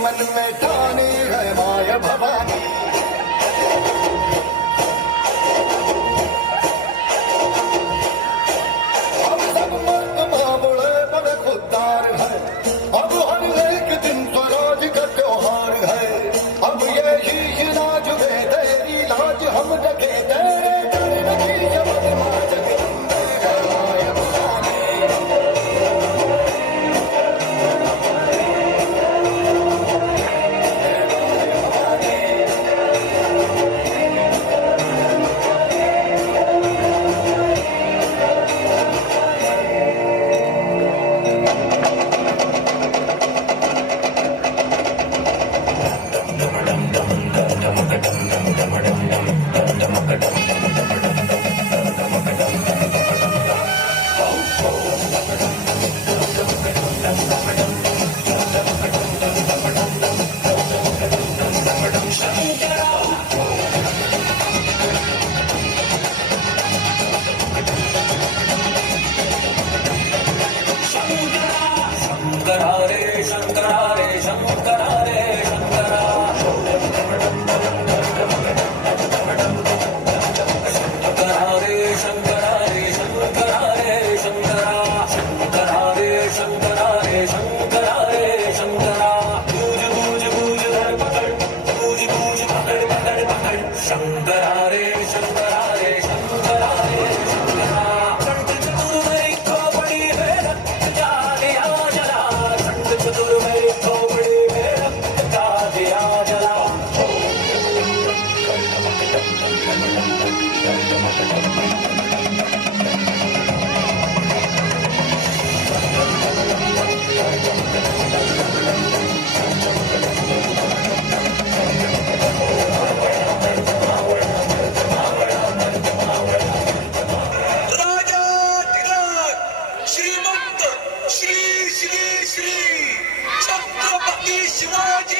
मन में ठानी है माया भवानी। हम सब मर्द मामुले बड़े खुददार है, अब हर एक दिन स्वराज का त्योहार है। अब ये शीश ना झुके तेरी लाज हम रखे तेरे डर रखी जब माँ जगदम्बे है माया भवानी। शंकरा रे शंकरा रे शंकरा रे शंकरा शंकरा रे शंकरा रे शंकरा रे शंकरा शंकरा रे शंकरा रे शंकरा रे शंकरा गूंज गूंज गूंज धर पकड़ गूंज गूंज पकड़ पकड़ पकड़ शंकरा रे शंकरा रे शंकरा रे शंकरा कंठ चतुर मेरी खोपड़ी है रक्त का दिया जला कंठ चतुर मेरी खोपड़ी है रक्त का दिया जला राजाधिराज श्रीमंत श्री श्री श्री छत्रपती शिवाजी